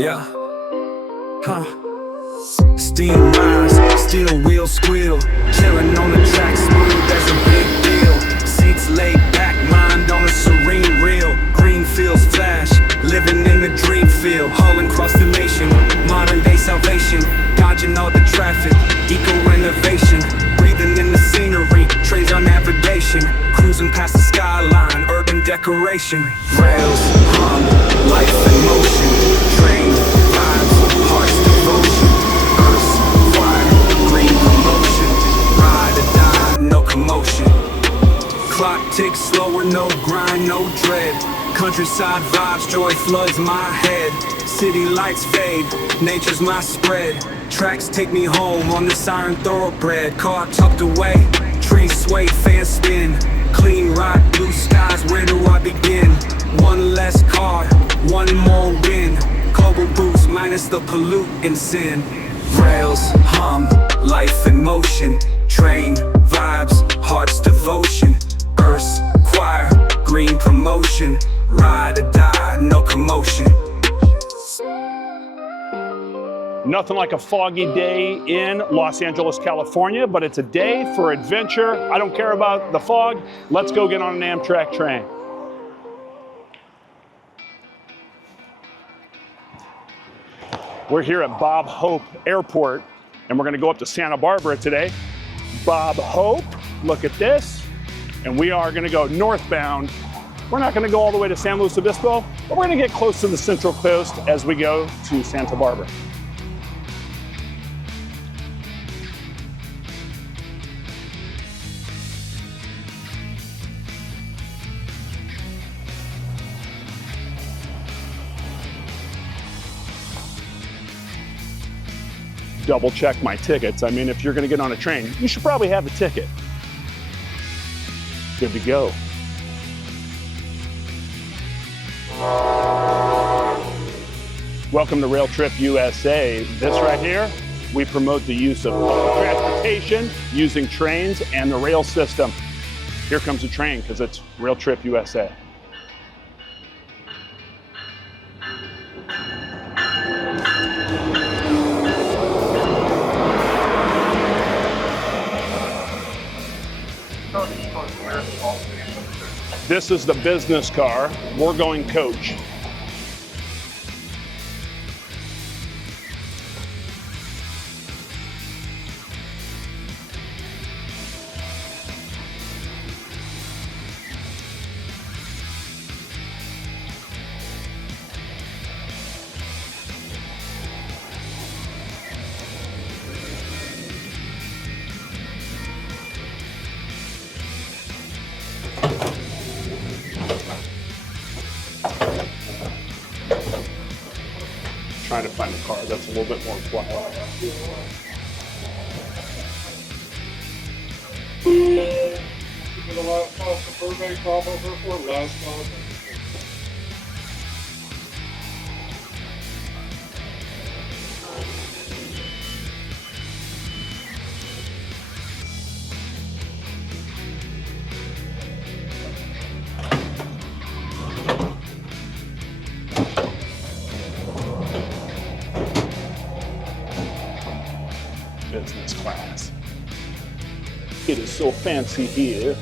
Yeah, huh. Steam rise, steel wheels squeal, chillin' on the track, smooth as a big deal. Seats laid back, mind on a serene reel. Green fields flash, living in the dream field. Hauling across the nation, modern day salvation. Dodging all the traffic, eco-renovation. Breathing in the scenery, trains our navigation. Cruising past the skyline, urban decoration. Rails, hum, life in motion. Train, vibes, hearts, devotion. Earth, fire, green promotion. Ride or die, no commotion. Clock ticks slower, no grind, no dread. Countryside vibes, joy floods my head. City lights fade, nature's my spread. Tracks take me home on this iron thoroughbred. Car tucked away, trees sway, fans spin. Clean ride, blue skies, where do I begin? One less car, one more win. Global boost minus the pollutant sin. Rails, hum, life in motion. Train, vibes, heart's devotion. Earth's choir, green promotion. Ride or die, no commotion. Nothing like a foggy day in Los Angeles, California, but it's a day for adventure. I don't care about the fog. Let's go get on an Amtrak train. We're here at Bob Hope Airport, and we're gonna go up to Santa Barbara today. Bob Hope, look at this. And we are gonna go northbound. We're not gonna go all the way to San Luis Obispo, but we're gonna get close to the Central Coast as we go to Santa Barbara. Double check my tickets. I mean, if you're gonna get on a train, you should probably have a ticket. Good to go. Welcome to Rail Trip USA. This right here, we promote the use of public transportation using trains and the rail system. Here comes a train because it's Rail Trip USA. This is the business car. We're going coach. Trying to find a car that's a little bit more quiet. Business class. It is so fancy here.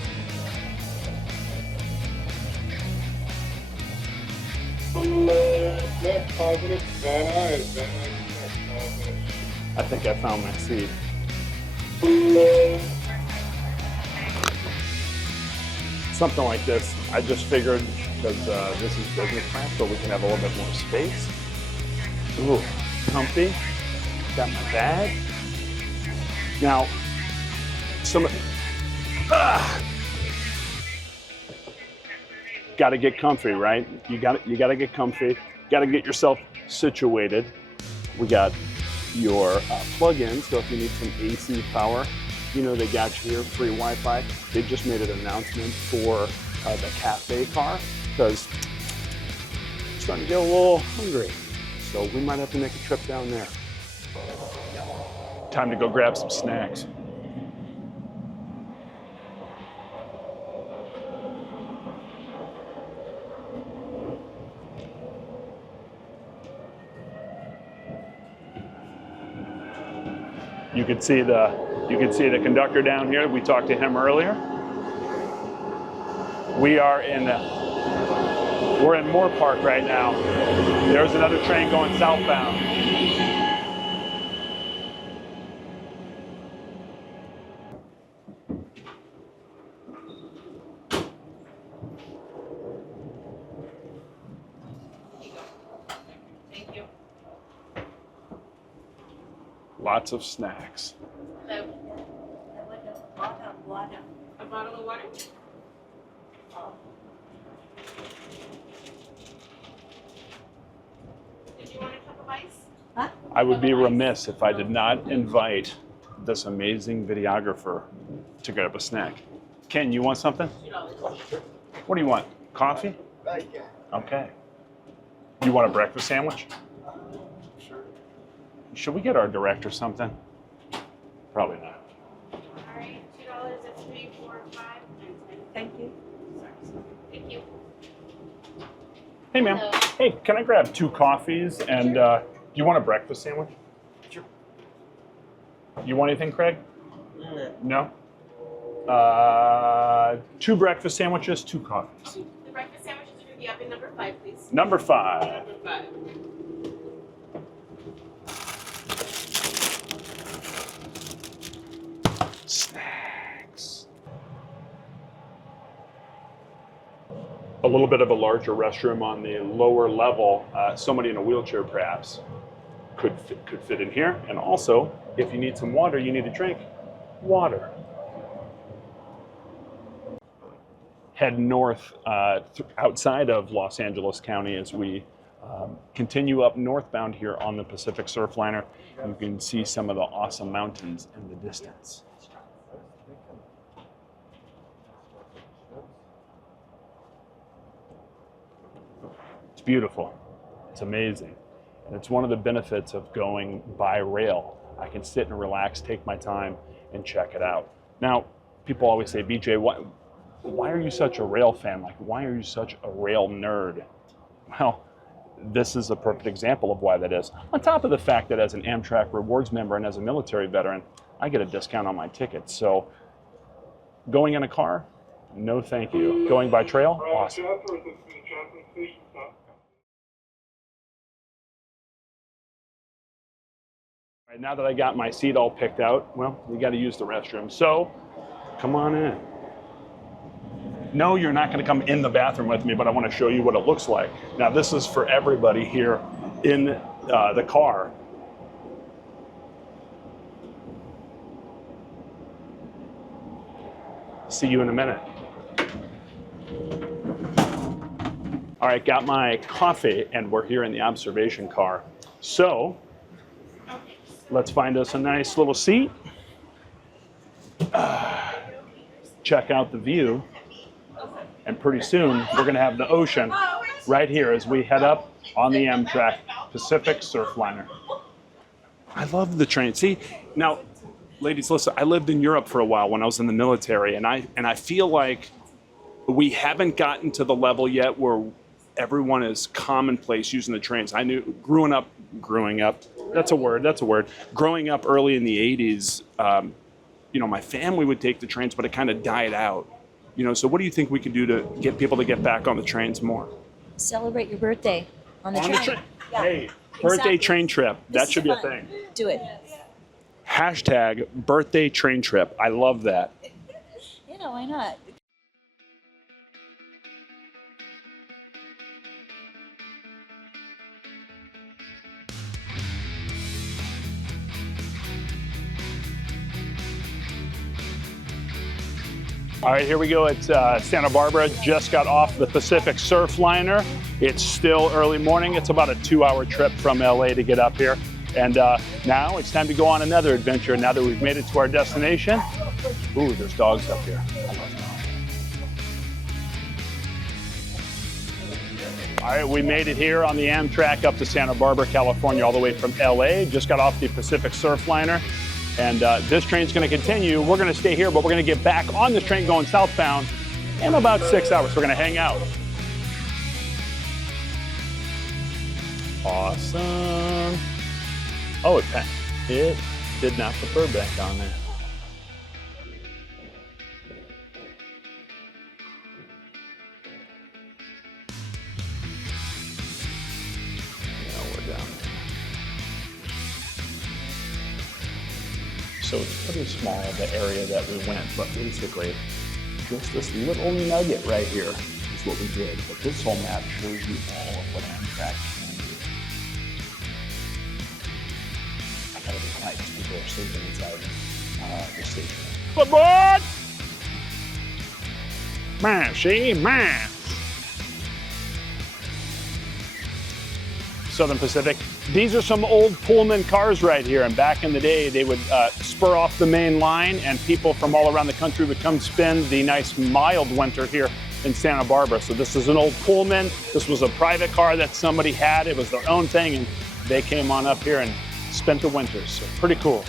I think I found my seat. Something like this. I just figured because this is business class, so we can have a little bit more space. Ooh, comfy. Got my bag. Now, gotta get comfy, right? You gotta get comfy. Gotta get yourself situated. We got your plug-in, so if you need some AC power, you know they got you here, free Wi-Fi. They just made an announcement for the cafe car because I'm starting to get a little hungry, so we might have to make a trip down there. Time to go grab some snacks. You can see the conductor down here. We talked to him earlier. We're in Moore Park right now. There's another train going southbound. Thank you. Lots of snacks. A bottle of water? Did you want a cup of ice? Huh? I would be remiss if I did not invite this amazing videographer to get up a snack. Ken, you want something? What do you want? Coffee? Okay. You want a breakfast sandwich? Sure. Should we get our director something? Probably not. All right, $2 is 3, 4, 5, and 10. Thank you. Sorry. Thank you. Hey, ma'am. Hello. Hey, can I grab 2 coffees and do you want a breakfast sandwich? Sure. You want anything, Craig? No? 2 breakfast sandwiches, 2 coffees. The breakfast sandwiches are going to be up in number 5, please. Number 5. Number 5. Snacks. A little bit of a larger restroom on the lower level. Somebody in a wheelchair perhaps could fit in here. And also, if you need some water, you need a drink, water. Head north outside of Los Angeles County as we continue up northbound here on the Pacific Surfliner. You can see some of the awesome mountains in the distance. It's beautiful. It's amazing. And it's one of the benefits of going by rail. I can sit and relax, take my time, and check it out. Now, people always say, BJ, why are you such a rail fan? Like, why are you such a rail nerd? Well, this is a perfect example of why that is. On top of the fact that as an Amtrak Rewards member and as a military veteran, I get a discount on my tickets. So going in a car, no thank you. Going by trail, awesome. All right, now that I got my seat all picked out, well, we got to use the restroom. So come on in. No, you're not going to come in the bathroom with me, but I want to show you what it looks like. Now, this is for everybody here in the car. See you in a minute. All right, got my coffee, and we're here in the observation car. So let's find us a nice little seat. Check out the view. And pretty soon, we're going to have the ocean right here as we head up on the Amtrak Pacific Surfliner. I love the train. See, now, ladies, listen, I lived in Europe for a while when I was in the military, and I feel like we haven't gotten to the level yet where everyone is commonplace using the trains. I knew growing up, that's a word. Growing up early in the 80s, my family would take the trains, but it kind of died out. So what do you think we could do to get people to get back on the trains more? Celebrate your birthday on the train. Yeah, hey, birthday exactly. train trip. That This should is be a fun. thing. Do it. Hashtag birthday train trip. I love that. Why not? All right, here we go at Santa Barbara. Just got off the Pacific Surfliner. It's still early morning. It's about a 2-hour trip from LA to get up here. And now it's time to go on another adventure now that we've made it to our destination. Ooh, there's dogs up here. All right, we made it here on the Amtrak up to Santa Barbara, California, all the way from LA. Just got off the Pacific Surfliner. And this train's going to continue. We're going to stay here, but we're going to get back on this train going southbound in about 6 hours. We're going to hang out. Awesome. Oh, it Did not put Burbank on there. No, we're down there. So it's pretty small, the area that we went, but basically just this little nugget right here is what we did. But this whole map shows you all of what Amtrak can do. I gotta be quiet because people are sleeping inside the station. Good boy! Man, see? Man! Southern Pacific. These are some old Pullman cars right here, and back in the day they would spur off the main line and people from all around the country would come spend the nice mild winter here in Santa Barbara. So this is an old Pullman. This was a private car that somebody had. It was their own thing, and they came on up here and spent the winters. So pretty cool.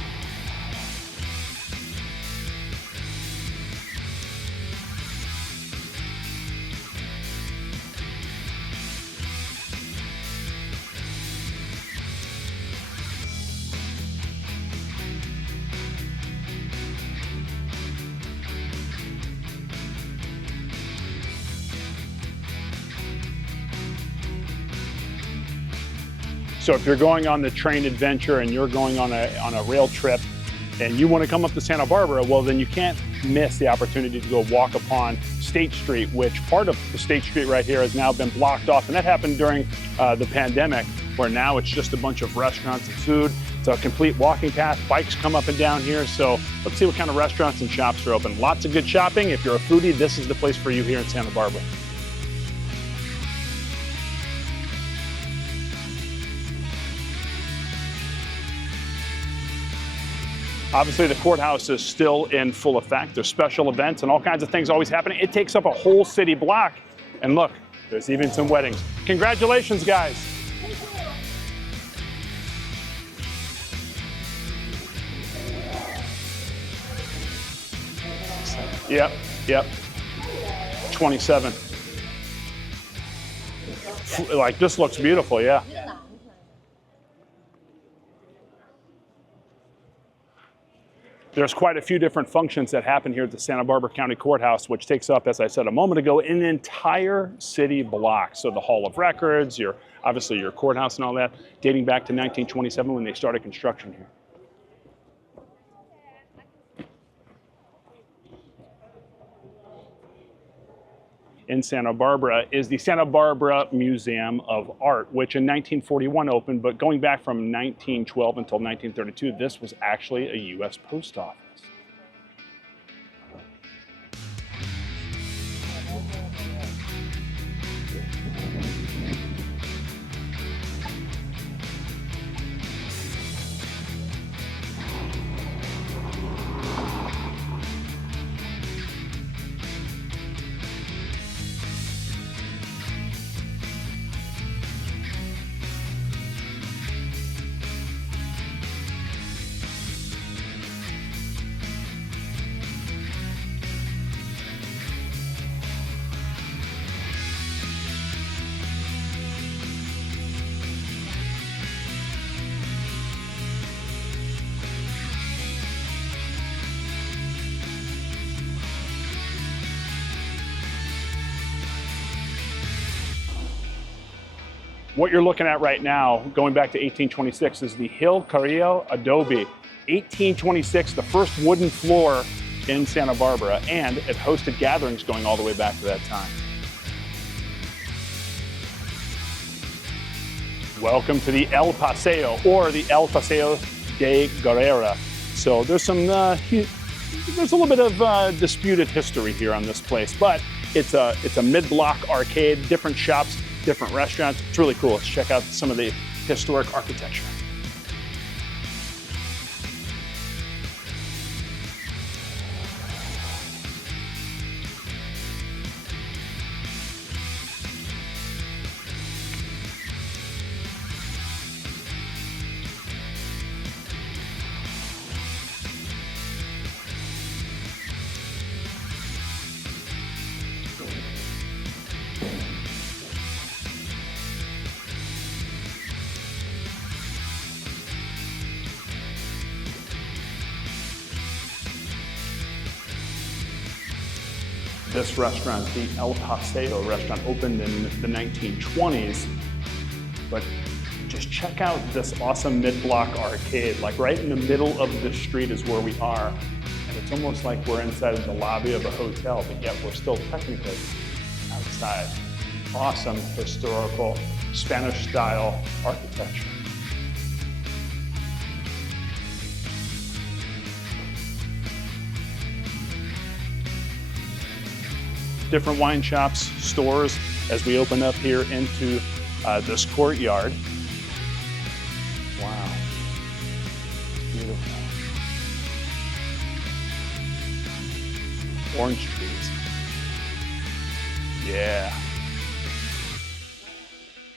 So if you're going on the train adventure and you're going on a rail trip and you want to come up to Santa Barbara, well, then you can't miss the opportunity to go walk upon State Street, which part of the State Street right here has now been blocked off. And that happened during the pandemic, where now it's just a bunch of restaurants and food. It's a complete walking path. Bikes come up and down here. So let's see what kind of restaurants and shops are open. Lots of good shopping. If you're a foodie, this is the place for you here in Santa Barbara. Obviously, the courthouse is still in full effect. There's special events and all kinds of things always happening. It takes up a whole city block. And look, there's even some weddings. Congratulations, guys. Yep. 27. Like, this looks beautiful, yeah. There's quite a few different functions that happen here at the Santa Barbara County Courthouse, which takes up, as I said a moment ago, an entire city block. So the Hall of Records, obviously your courthouse and all that, dating back to 1927 when they started construction here. In Santa Barbara is the Santa Barbara Museum of Art, which in 1941 opened, but going back from 1912 until 1932, this was actually a U.S. post office. What you're looking at right now, going back to 1826, is the Hill Carrillo Adobe. 1826, the first wooden floor in Santa Barbara, and it hosted gatherings going all the way back to that time. Welcome to the El Paseo, or the El Paseo de Guerrera. So there's some, there's a little bit of disputed history here on this place, but it's a mid-block arcade, different shops, different restaurants. It's really cool. Let's check out some of the historic architecture. This restaurant, the El Paseo restaurant, opened in the 1920s, but just check out this awesome mid-block arcade. Like right in the middle of the street is where we are. And it's almost like we're inside the lobby of a hotel, but yet we're still technically outside. Awesome historical Spanish-style architecture. Different wine shops, stores, as we open up here into this courtyard. Wow, beautiful. Orange trees. Yeah.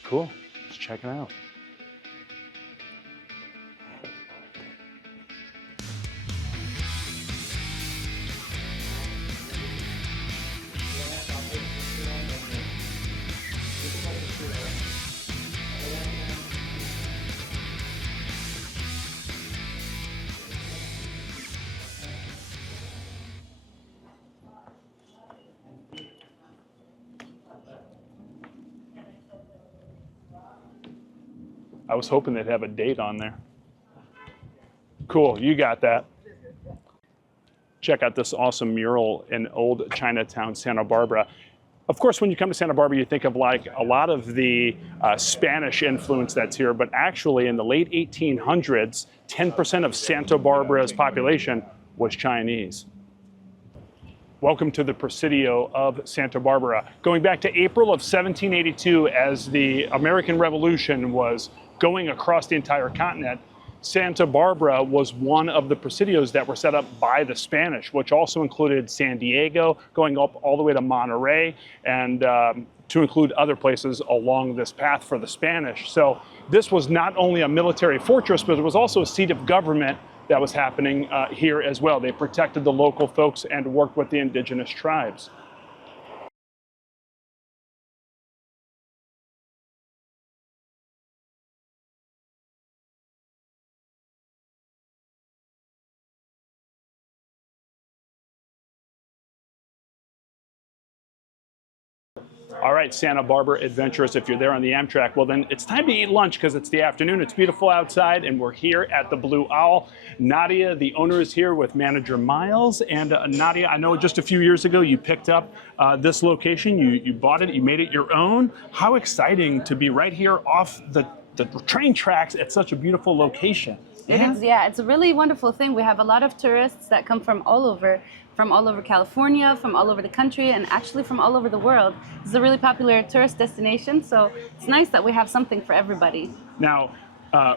Cool, let's check it out. I was hoping they'd have a date on there. Cool, you got that. Check out this awesome mural in old Chinatown, Santa Barbara. Of course, when you come to Santa Barbara, you think of like a lot of the Spanish influence that's here, but actually in the late 1800s, 10% of Santa Barbara's population was Chinese. Welcome to the Presidio of Santa Barbara. Going back to April of 1782, as the American Revolution was going across the entire continent, Santa Barbara was one of the presidios that were set up by the Spanish, which also included San Diego, going up all the way to Monterey, and to include other places along this path for the Spanish. So this was not only a military fortress, but it was also a seat of government that was happening here as well. They protected the local folks and worked with the indigenous tribes. All right, Santa Barbara adventurers, if you're there on the Amtrak, well then it's time to eat lunch because it's the afternoon, it's beautiful outside, and we're here at the Blue Owl. Nadia, the owner, is here with manager Miles. And Nadia, I know just a few years ago you picked up this location, you bought it, you made it your own. How exciting to be right here off the train tracks at such a beautiful location. It is, yeah, it's a really wonderful thing. We have a lot of tourists that come from all over California, from all over the country, and actually from all over the world. It's a really popular tourist destination, so it's nice that we have something for everybody. Now,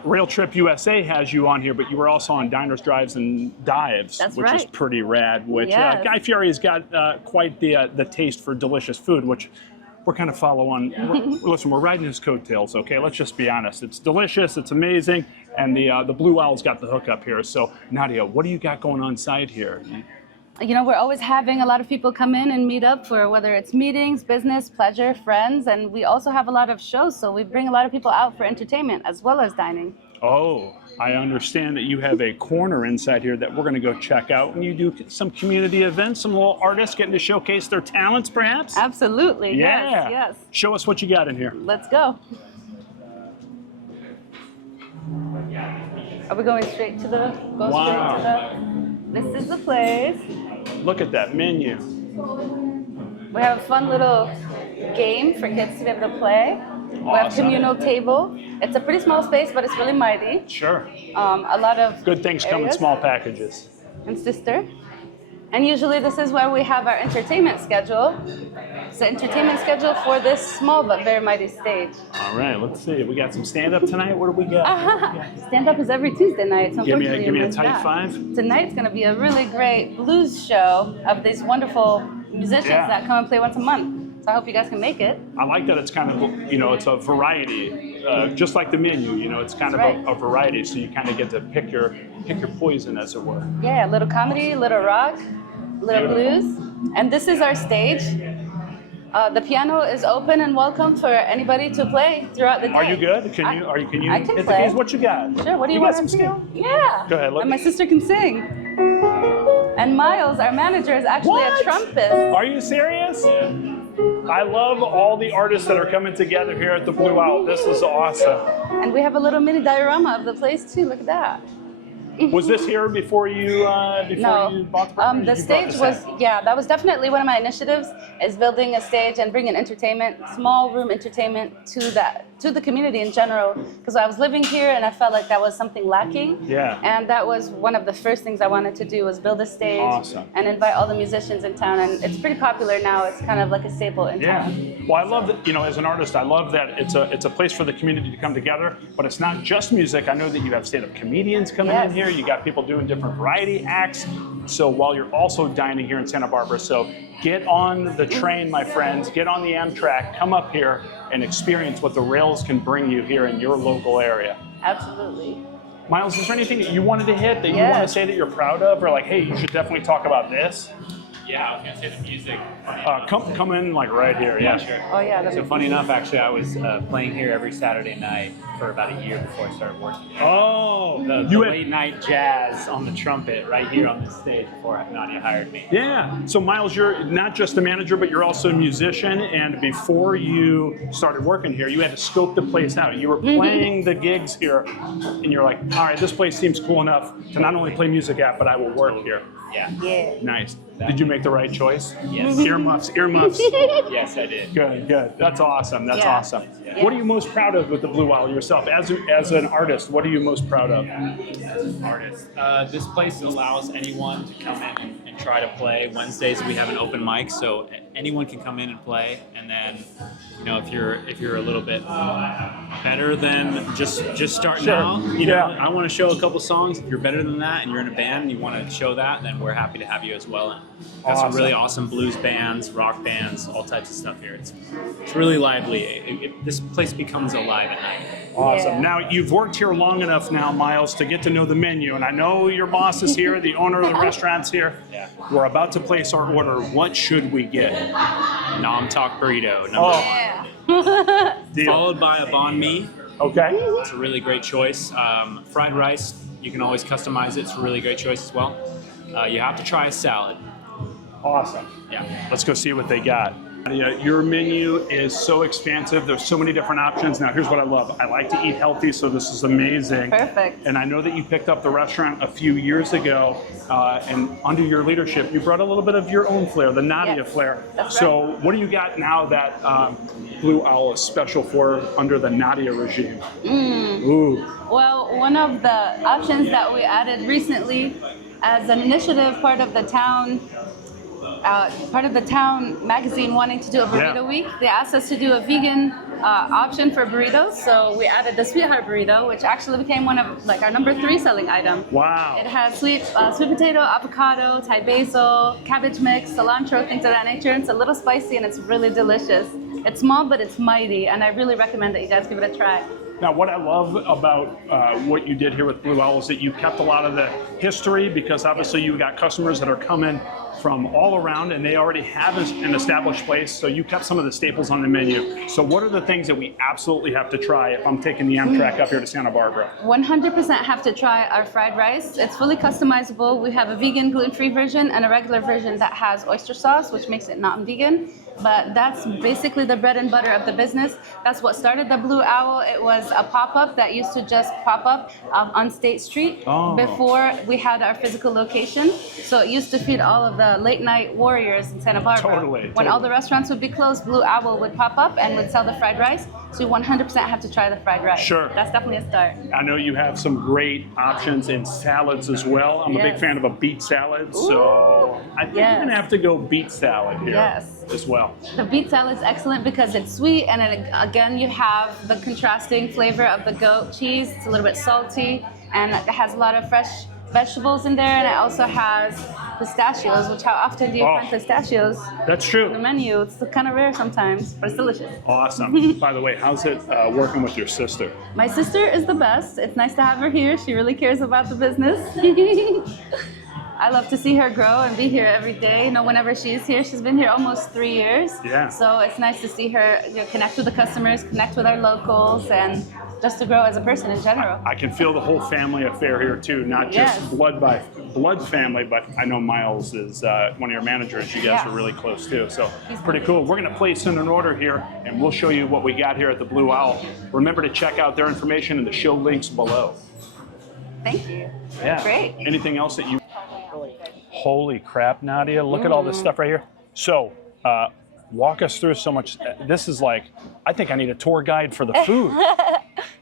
Rail Trip USA has you on here, but you were also on Diners, Drives, and Dives, That's which right. is pretty rad. Which Yes. Guy Fieri's got quite the taste for delicious food, which we're kind of following. Listen, we're riding his coattails, okay? Let's just be honest. It's delicious, it's amazing, and the Blue Owl's got the hook up here. So, Nadia, what do you got going on site here? You know, we're always having a lot of people come in and meet up for whether it's meetings, business, pleasure, friends, and we also have a lot of shows, so we bring a lot of people out for entertainment as well as dining. Oh, I understand that you have a corner inside here that we're going to go check out, and you do some community events, some little artists getting to showcase their talents, perhaps? Absolutely, Yeah. yes. Show us what you got in here. Let's go. Are we going straight to the, this is the place. Look at that menu. We have a fun little game for kids to be able to play. We have Awesome. communal table. It's a pretty small space, but it's really mighty. Sure. A lot of Good things come in areas. small packages. And sister. And usually this is where we have our entertainment schedule. It's the entertainment schedule for this small but very mighty stage. All right, let's see. We got some stand-up tonight. What do we got? Stand-up is every Tuesday night. So Give me unfortunately, a missed tight that. five. Tonight's going to be a really great blues show of these wonderful musicians Yeah. that come and play once a month. So I hope you guys can make it. I like that it's kind of, you know, it's a variety, just like the menu, you know, it's kind of That's right. a variety, so you kind of get to pick your poison, as it were. Yeah, a little comedy, a little rock, a little blues. And this is our stage. The piano is open and welcome for anybody to play throughout the day. Are you good? Can you I can hit the play. keys? What you got? Sure, what do you got want some to do? skill? Yeah. Go ahead, let And me- my sister can sing. And Miles, our manager, is actually What? a trumpet. Are you serious? I love all the artists that are coming together here at the Blue Owl. This is awesome. And we have a little mini diorama of the place too. Look at that. Was this here before you bought the property? The You stage brought was, this in? that was definitely one of my initiatives, is building a stage and bringing entertainment, small room entertainment to the community in general. Because I was living here and I felt like that was something lacking. Yeah. And that was one of the first things I wanted to do, was build a stage and invite all the musicians in town. And it's pretty popular now. It's kind of like a staple in Yeah. town. Well, I love that, as an artist, I love that it's a place for the community to come together, but it's not just music. I know that you have stand-up comedians coming in here. You got people doing different variety acts. So while you're also dining here in Santa Barbara, so get on the train, my friends, get on the Amtrak, come up here and experience what the rails can bring you here in your local area. Absolutely. Miles, is there anything that you wanted to hit that you want to say that you're proud of, or like, hey, you should definitely talk about this? Yeah, I was gonna say the music. Come in like right here. Yeah, sure. Oh yeah. So funny enough, actually, I was playing here every Saturday night for about a year before I started working here. Oh, The late night jazz on the trumpet right here on this stage before Nadia hired me. Yeah. So Miles, you're not just a manager, but you're also a musician. And before you started working here, you had to scope the place out. You were playing the gigs here, and you're like, all right, this place seems cool enough to not only play music at, but I will work here. Yeah. Yeah. Nice. Did you make the right choice? Yes. Earmuffs. Yes, I did. Good. That's awesome. That's Yeah. awesome. What are you most proud of with the Blue Owl yourself? As an artist, what are you most proud of? Artist. This place allows anyone to come in and try to play. Wednesdays we have an open mic, so anyone can come in and play. And then, if you're a little bit better than just starting out, I want to show a couple songs. If you're better than that and you're in a band and you want to show that, then we're happy to have you as well. And got some really awesome blues bands, rock bands, all types of stuff here. It's really lively. This place becomes alive at night. Awesome. Yeah. Now, you've worked here long enough now, Miles, to get to know the menu. And I know your boss is here, the owner of the restaurant's here. Yeah. We're about to place our order. What should we get? Nam Tok burrito, number one. Yeah. Deal. Followed by a banh mi. Okay. It's a really great choice. Fried rice, you can always customize it. It's a really great choice as well. You have to try a salad. Awesome. Yeah. Let's go see what they got. Your menu is so expansive. There's so many different options. Now, here's what I love. I like to eat healthy, so this is amazing. Perfect. And I know that you picked up the restaurant a few years ago, and under your leadership, you brought a little bit of your own flair, the Nadia Yes, flair. that's So what do you got now that Blue Owl is special for under the Nadia regime? Ooh. Well, one of the options that we added recently as an initiative, part of the town magazine wanting to do a burrito week, they asked us to do a vegan option for burritos. So we added the Sweetheart burrito, which actually became one of our number 3 selling item. Wow. It has sweet potato, avocado, Thai basil, cabbage mix, cilantro, things of that nature. It's a little spicy and it's really delicious. It's small, but it's mighty, and I really recommend that you guys give it a try. Now, what I love about what you did here with Blue Owl is that you kept a lot of the history, because obviously you got customers that are coming from all around and they already have an established place, so you kept some of the staples on the menu. So what are the things that we absolutely have to try if I'm taking the Amtrak up here to Santa Barbara? 100% have to try our fried rice. It's fully customizable. We have a vegan, gluten-free version and a regular version that has oyster sauce, which makes it not vegan. But that's basically the bread and butter of the business. That's what started the Blue Owl. It was a pop-up that used to just pop up on State Street before we had our physical location. So it used to feed all of the late night warriors in Santa Barbara. Totally. When all the restaurants would be closed, Blue Owl would pop up and would sell the fried rice. So you 100% have to try the fried rice. Sure. That's definitely a start. I know you have some great options in salads as well. I'm a big Yes. fan of a beet salad, so I think Yes. I'm gonna have to go beet salad here Yes. as well. The beet salad is excellent because it's sweet, and again, you have the contrasting flavor of the goat cheese. It's a little bit salty, and it has a lot of fresh vegetables in there, and it also has pistachios, which how often do you find pistachios That's on the true. menu? It's kind of rare sometimes, but it's delicious. Awesome. By the way, how's it working with your sister? My sister is the best. It's nice to have her here. She really cares about the business. I love to see her grow and be here every day. Whenever she's here, she's been here almost 3 years. Yeah. So it's nice to see her connect with the customers, connect with our locals, and just to grow as a person in general. I can feel the whole family affair here too, not just Yes. blood family, but I know Miles is one of your managers. You guys Yeah. are really close too, so He's pretty cool. We're gonna place in an order here, and we'll show you what we got here at the Blue Owl. Remember to check out their information in the show links below. Thank you. Yeah. Great. Anything else that you? Holy crap, Nadia! Look at all this stuff right here. So, walk us through so much. This is like, I think I need a tour guide for the food.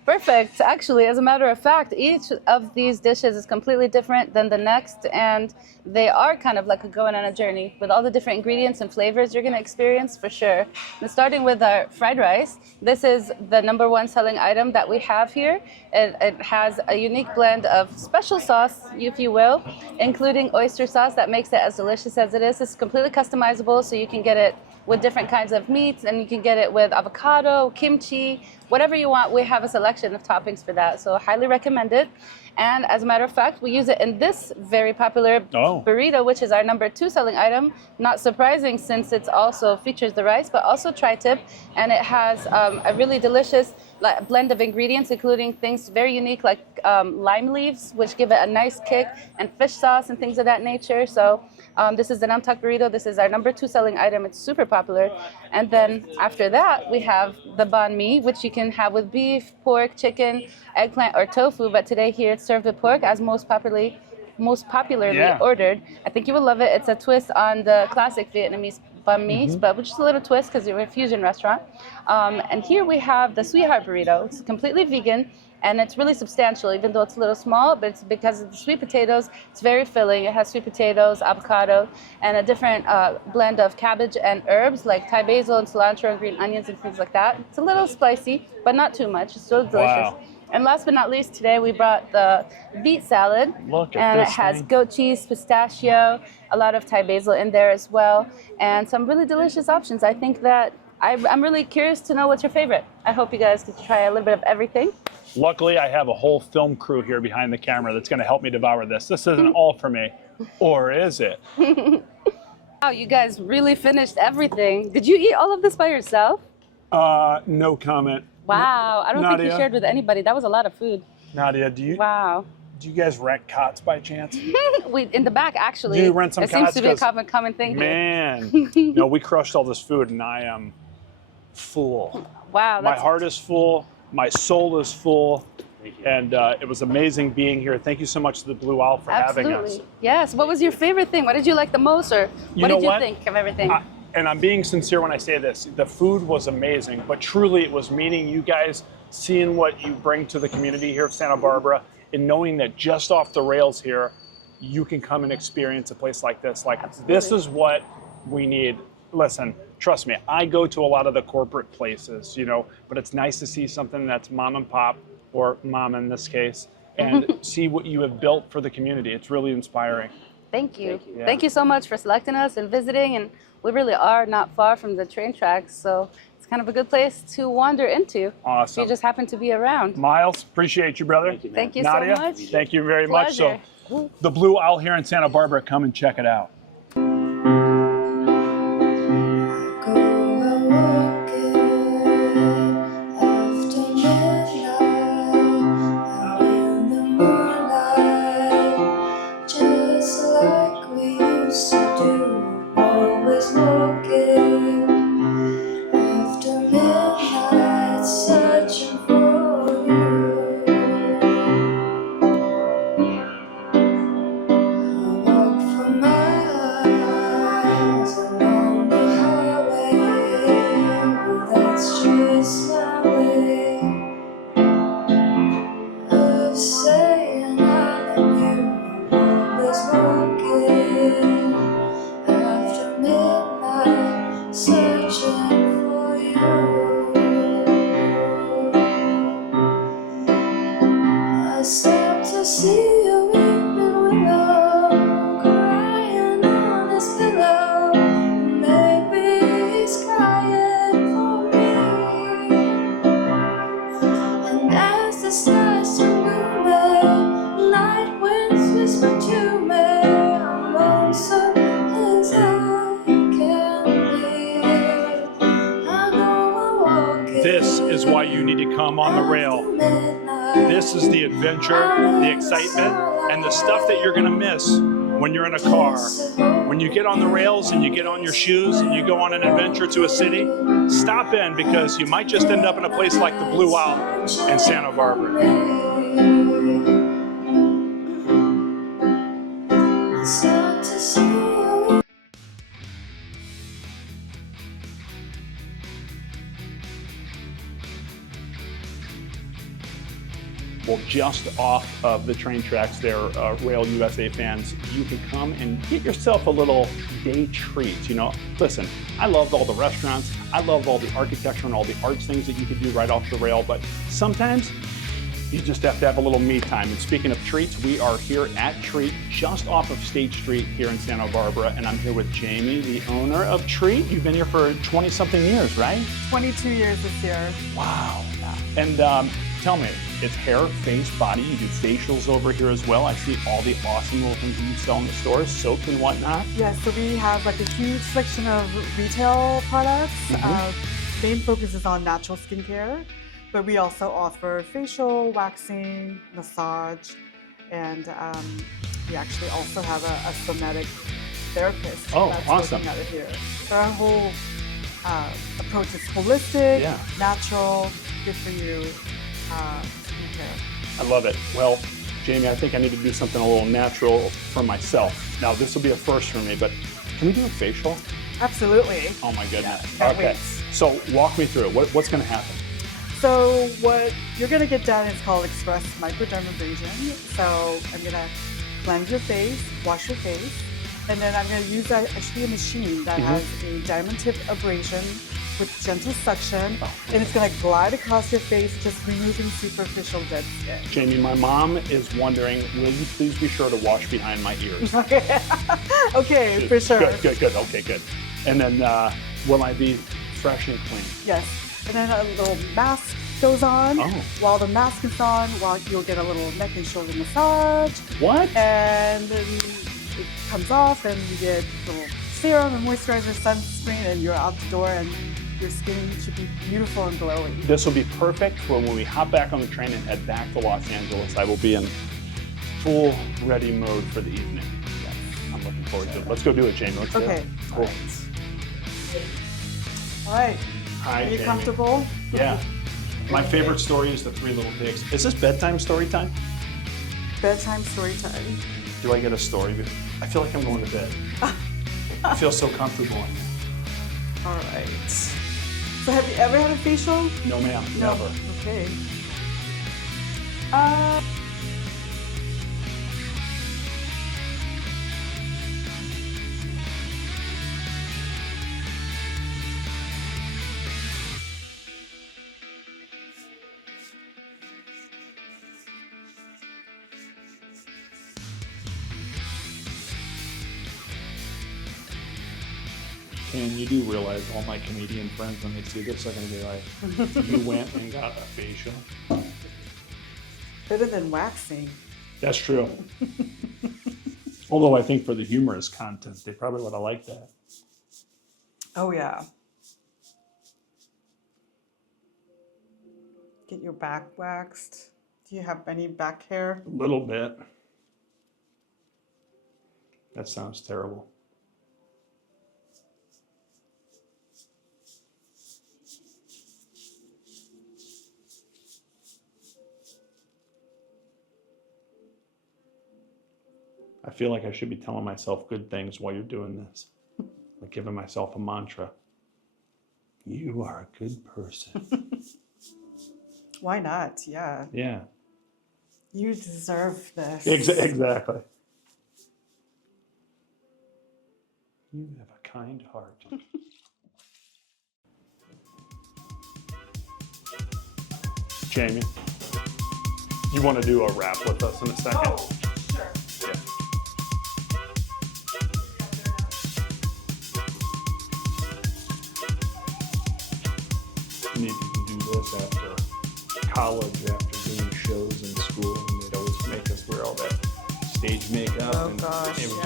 Perfect. Actually, as a matter of fact, each of these dishes is completely different than the next, and they are kind of like going on a journey with all the different ingredients and flavors you're going to experience for sure. And starting with our fried rice, this is the #1 selling item that we have here. It has a unique blend of special sauce, if you will, including oyster sauce that makes it as delicious as it is. It's completely customizable, so you can get it with different kinds of meats, and you can get it with avocado, kimchi, whatever you want. We have a selection of toppings for that, so highly recommend it. And as a matter of fact, we use it in this very popular burrito, which is our #2 selling item. Not surprising, since it also features the rice, but also tri-tip, and it has a really delicious blend of ingredients, including things very unique like lime leaves, which give it a nice kick, and fish sauce and things of that nature. So this is the Namtok burrito. This is our #2 selling item. It's super popular. And then after that, we have the banh mi, which you can have with beef, pork, chicken, eggplant, or tofu. But today here it's served with pork, as most popularly ordered. I think you will love it. It's a twist on the classic Vietnamese banh mi, but with just a little twist because you're a fusion restaurant. And here we have the sweetheart burrito. It's completely vegan, and it's really substantial, even though it's a little small, but it's because of the sweet potatoes. It's very filling. It has sweet potatoes, avocado, and a different blend of cabbage and herbs like Thai basil and cilantro and green onions and things like that. It's a little spicy, but not too much. It's still delicious. Wow. And last but not least, today we brought the beet salad. Look at and this it has thing. goat cheese, pistachio, a lot of Thai basil in there as well, and some really delicious options. I think that I'm really curious to know what's your favorite. I hope you guys get to try a little bit of everything. Luckily, I have a whole film crew here behind the camera that's going to help me devour this. This isn't all for me, or is it? Wow, you guys really finished everything. Did you eat all of this by yourself? No comment. Wow, I don't think you Nadia? shared with anybody. That was a lot of food. Nadia, do you Wow. guys rent cots by chance? We in the back actually. Do you rent some It seems cots? to be a 'Cause, common thing here. Man, no, we crushed all this food, and I am full. Wow, My that's heart is full. My soul is full. And it was amazing being here. Thank you so much to the Blue Owl for having us. absolutely. Yes. What was your favorite thing? What did you like the most, or You what know did you what? think of everything? And I'm being sincere when I say this. The food was amazing, but truly it was meeting you guys, seeing what you bring to the community here of Santa Barbara, and knowing that just off the rails here, you can come and experience a place like this. Like, this is what we need. Listen, trust me, I go to a lot of the corporate places, but it's nice to see something that's mom and pop, or mom in this case, and see what you have built for the community. It's really inspiring. Thank you. Yeah. Thank you so much for selecting us and visiting. And we really are not far from the train tracks, so it's kind of a good place to wander into. Awesome. If you just happen to be around. Miles, appreciate you, brother. Thank you Nadia, so much. thank you very much. So, Pleasure. the Blue Owl here in Santa Barbara, come and check it out. This is why you need to come on the rail. This is the adventure, the excitement, and the stuff that you're gonna miss when you're in a car. When you get on the rails and you get on your shoes and you go on an adventure to a city, stop in because you might just end up in a place like the Blue Owl in Santa Barbara. Well, just off of the train tracks there, Rail USA fans, you can come and get yourself a little day treat. You know, listen, I love all the restaurants, I love all the architecture and all the arts things that you can do right off the rail, but sometimes you just have to have a little me time. And speaking of treats, we are here at Treat, just off of State Street here in Santa Barbara, and I'm here with Jamie, the owner of Treat. You've been here for 20-something years, right? 22 years this year. Wow. And tell me, it's hair, face, body. You do facials over here as well. I see all the awesome little things that you sell in the stores, soap and whatnot. Yes, so we have like a huge selection of retail products. Main focus is on natural skincare, but we also offer facial, waxing, massage, and we actually also have a somatic therapist. Oh, that's awesome. working out of here. So our whole approach is holistic, natural, good for you. I love it. Well, Jamie, I think I need to do something a little natural for myself. Now, this will be a first for me, but can we do a facial? Absolutely. Oh my goodness. Yeah, Okay. So walk me through it. What's going to happen? So what you're going to get done is called express microdermabrasion. So I'm going to cleanse your face, wash your face, and then I'm going to use actually a machine that has a diamond tip abrasion with gentle suction, and it's going to glide across your face, just removing superficial dead skin. Jamie, my mom is wondering, will you please be sure to wash behind my ears? Okay, okay, for sure. Good. Okay, good. And then will I be fresh and clean? Yes, and then a little mask goes on. Oh. While the mask is on, you'll get a little neck and shoulder massage. What? And then it comes off, and you get a little serum and moisturizer, sunscreen, and you're out the door, and your skin should be beautiful and glowy. This will be perfect for when we hop back on the train and head back to Los Angeles. I will be in full ready mode for the evening. Yes, I'm looking forward to it. Let's go do it, Jamie. Let's do it. Cool. All right. Hi, Are you Jamie. comfortable? Yeah. My favorite story is the Three Little Pigs. Is this bedtime story time? Bedtime story time. Do I get a story? I feel like I'm going to bed. I feel so comfortable in here. All right. So have you ever had a facial? No, ma'am. No. Never. Okay. And you do realize all my comedian friends, when they see this, are going to be like, you went and got a facial? Better than waxing. That's true. Although I think for the humorous content, they probably would have liked that. Oh, yeah. Get your back waxed. Do you have any back hair? A little bit. That sounds terrible. I feel like I should be telling myself good things while you're doing this. Like giving myself a mantra. You are a good person. Why not? Yeah. Yeah. You deserve this. Exactly. You have a kind heart. Jamie, you want to do a rap with us in a second? Oh, sure. Yeah. Maybe you can do this after college, after doing shows in school, and they'd always make us wear all that stage makeup. Oh, and gosh, it was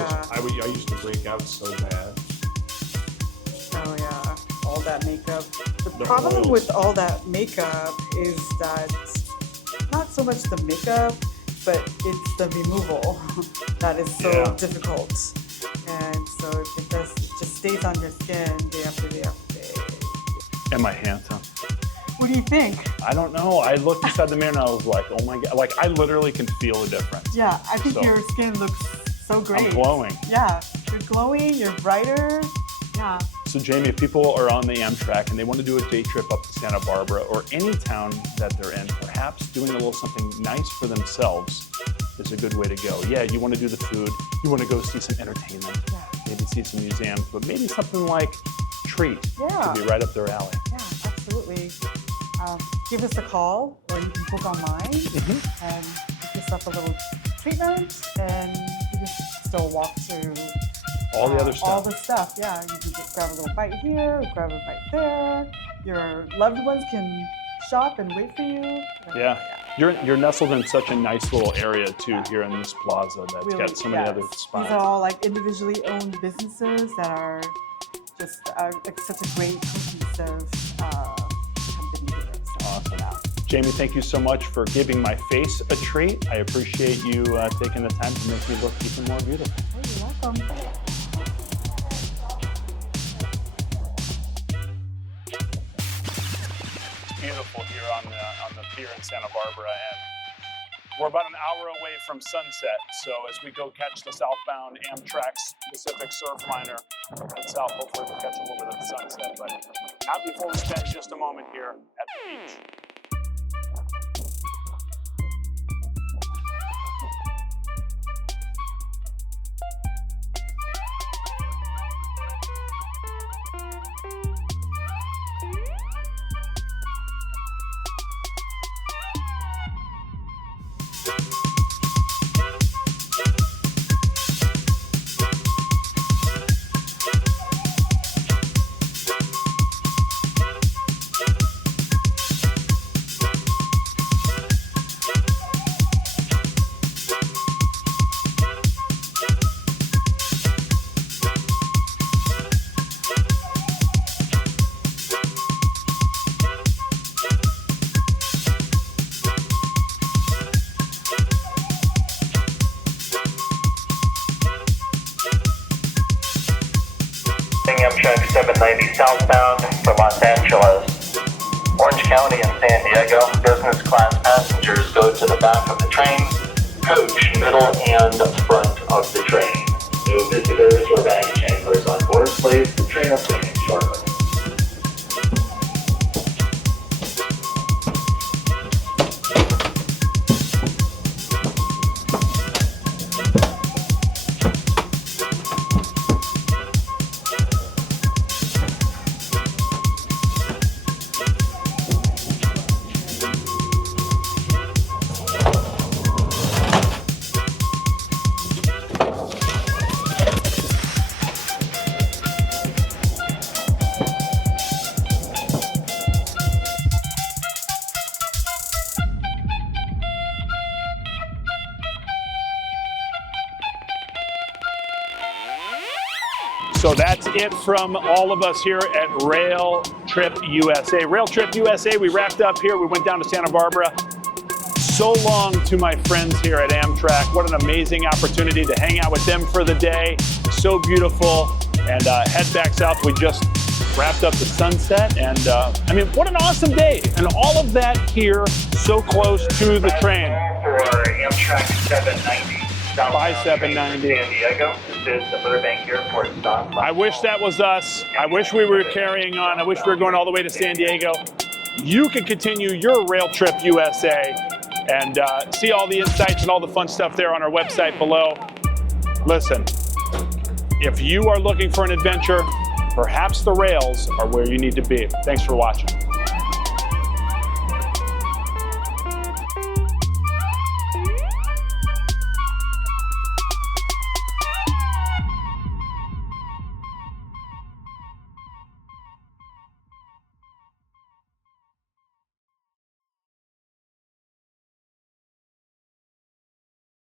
yeah. I used to break out so bad. Oh, yeah. All that makeup. The The problem oils. with all that makeup is that not so much the makeup, but it's the removal that is so Yeah. difficult. And so if it just stays on your skin day after day after day. Am I handsome? What do you think? I don't know. I looked inside the mirror and I was like, oh my God. Like, I literally can feel the difference. Yeah, I think So- your skin looks so great. I'm glowing. Yeah, you're glowing, you're brighter. Yeah. So Jamie, if people are on the Amtrak and they want to do a day trip up to Santa Barbara or any town that they're in, perhaps doing a little something nice for themselves is a good way to go. Yeah, you want to do the food, you want to go see some entertainment, Yeah. maybe see some museums, but maybe something like Treat Yeah. could be right up their alley. Yeah, absolutely. Give us a call, or you can book online and get yourself a little treatment, and you can still walk to All the other All stuff. the stuff, yeah. You can just grab a little bite here, grab a bite there. Your loved ones can shop and wait for you. Yeah. You're nestled in such a nice little area too here in this plaza that's Really, got so many yes. other These spots. are all like individually owned businesses that are just like such a great cohesive company here. So, Awesome. yeah. Jamie, thank you so much for giving my face a treat. I appreciate you taking the time to make me look even more beautiful. Oh, you're welcome. Beautiful here on the pier in Santa Barbara, and we're about an hour away from sunset. So as we go catch the southbound Amtrak Pacific Surfliner head south, hopefully we'll catch a little bit of the sunset. But not before we spend just a moment here at the beach. Amtrak 790 southbound for Los Angeles. Orange County and San Diego. Business class passengers go to the back of the train, coach middle and front of the train. No visitors or baggage handlers on board. Please, the train will begin shortly. So that's it from all of us here at Rail Trip USA. Rail Trip USA, we wrapped up here. We went down to Santa Barbara. So long to my friends here at Amtrak. What an amazing opportunity to hang out with them for the day. So beautiful. And head back south. We just wrapped up the sunset. And I mean, what an awesome day. And all of that here so close to the train. For Amtrak 790. By 790. San Diego. This is the Burbank Airport stop. I wish that was us. I wish we were carrying on. I wish we were going all the way to San Diego. You can continue your Rail Trip USA and see all the insights and all the fun stuff there on our website below. Listen, if you are looking for an adventure, perhaps the rails are where you need to be. Thanks for watching.